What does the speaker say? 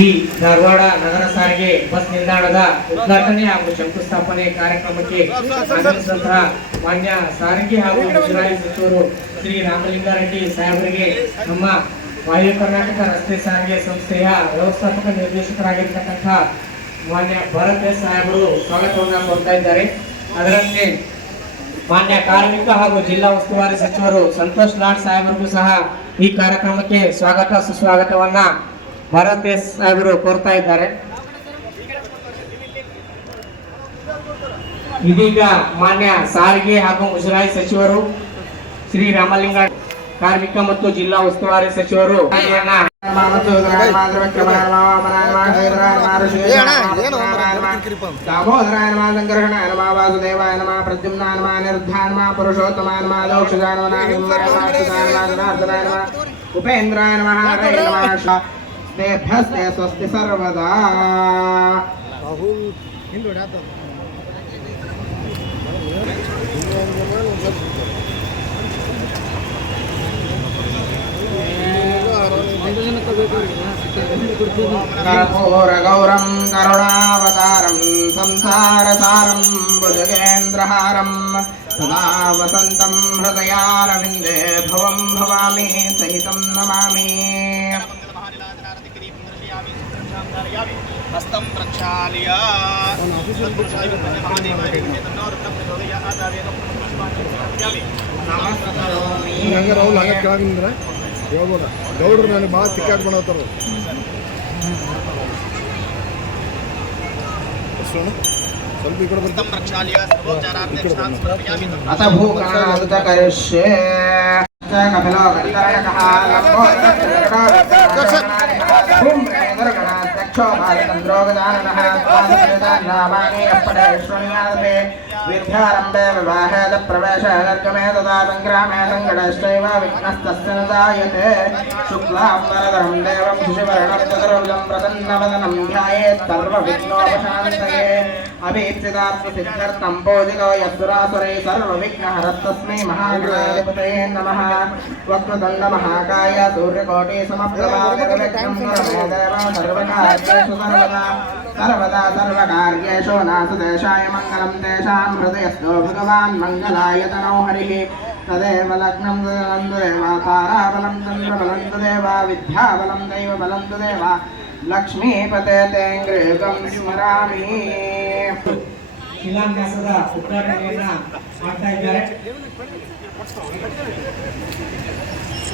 ಈ ಧಾರವಾಡ ನಗರ ಸಾರಿಗೆ ಬಸ್ ನಿಲ್ದಾಣದ ಉದ್ಘಾಟನೆ ಹಾಗೂ ಶಂಕುಸ್ಥಾಪನೆ ಕಾರ್ಯಕ್ರಮಕ್ಕೆ ಆಗಮಿಸಿದಂತಹ ಮಾನ್ಯ ಸಾರಿಗೆ ಹಾಗೂ ಮುಜರಾಯಿ ಸಚಿವರು ಶ್ರೀ ರಾಮಲಿಂಗಾರೆಡ್ಡಿ ಸಾಹೇಬರಿಗೆ ನಮ್ಮ ವಾಯು ಕರ್ನಾಟಕ ರಸ್ತೆ ಸಾರಿಗೆ ಸಂಸ್ಥೆಯ ವ್ಯವಸ್ಥಾಪಕ ನಿರ್ದೇಶಕರಾಗಿರ್ತಕ್ಕಂಥ ಮಾನ್ಯ ಭರತ್ ಎಸ್ ಸಾಹೇಬರು ಸ್ವಾಗತವನ್ನು ಕೊಡ್ತಾ ಇದ್ದಾರೆ. ಅದರಂತೆ ಮಾನ್ಯ ಕಾರ್ಮಿಕ ಹಾಗೂ ಜಿಲ್ಲಾ ಉಸ್ತುವಾರಿ ಸಚಿವರು ಸಂತೋಷ್ ಲಾಡ್ ಸಾಹೇಬರಿಗೂ ಸಹ ಈ ಕಾರ್ಯಕ್ರಮಕ್ಕೆ ಸ್ವಾಗತ, ಸುಸ್ವಾಗತವನ್ನ ಭಾರತೇಶ್ ಸಾಹೇಬರು ಕೋರ್ತಾ ಇದ್ದಾರೆ. ಇದೀಗ ಮಾನ್ಯ ಸಾರಿಗೆ ಹಾಗೂ ಮುಜರಾಯಿ ಸಚಿವರು ಶ್ರೀ ರಾಮಲಿಂಗ ಕಾರ್ಮಿಕ ಮತ್ತು ಜಿಲ್ಲಾ ಉಸ್ತುವಾರಿ ಸಚಿವರು ದಾಮೋದರಾಯ ನಮ ಸಂಗ್ರಹಣ ನಮ ವಾಸುದೇವಾಯ ನಮ ಪ್ರದ್ಯುಮ್ನ ನಮ ನಿರ್ಧಾನ ನಮ ಪುರುಷೋತ್ತಮ ನಮ ದೋಕ್ಷದಾನ ನಮ ಉಪೇಂದ್ರಾಯ ನಮಃ नमः अच्युताय नमः जनार्दनाय नमः उपेन्द्राय नमः हरे नमः तेभ्यस्ते स्वस्ति सर्वदा कर्पूरगौरं करुणावतारं संसारसारं भुजगेन्द्रहारं सदा वसन्तं हृदयारविन्दे भवं भवामि सहितं नमामि हस्तं प्रक्षाल्य ಹಂಗ ರಾಹುಲ್ ಹಂಗ ಕೆಳಗಿಂದ್ರ ಹೇಳ್ಬೋದ ಗೌಡ್ರು ನನಗೆ ಭಾಳ ತಿಕ್ಕಾಟ್ ಮಾಡತ್ತಾರ ಸ್ವಲ್ಪ ಈ ಕಡೆ ಬರ್ತೀನಿ प्रक्षाल्य सर्वोपचारार्थं समर्पयामि अथ भूकणादुत करिष्ये च कपिलो క్షోభాగం ద్రోగదాన రామాణి అప్పడ విశ్వనాథే विद्यारम्भे विवाहेद प्रवेशे निर्गमे तदा सङ्ग्रामे सङ्कटश्चैव विघ्नस्तस्य न जायते शुक्लाम्बरधरं देवं शिशुवर्णं चतुर्भुजं प्रसन्नवदनं ध्यायेत् सर्वविघ्नोपशान्तये अभीप्सितार्थसिद्ध्यर्थं पूजितो यत्सुरासुरै सर्वविघ्नहरस्तस्मै महागणाधिपतये नमः वक्रतुण्डमहाकाय सूर्यकोटिसमप्रभावितविघ्नं गुरवे देव सर्वकार्येषु सर्वदा सर्वदा सर्वकार्येषु नासु देशाय मङ्गलं तेषां हृदयस्थो भगवान् मङ्गलाय तनौ हरिः तदेव लग्नं तदेव ताराबलं चन्द्रबलं तदेव विद्याबलं दैवबलं तदेव लक्ष्मीपते ते गृहं स्मरामि ಶಿಲಾನ್ಯಾಸದ ಉದ್ಘಾಟನೆಯನ್ನ ಮಾಡ್ತಾ ಇದ್ದಾರೆ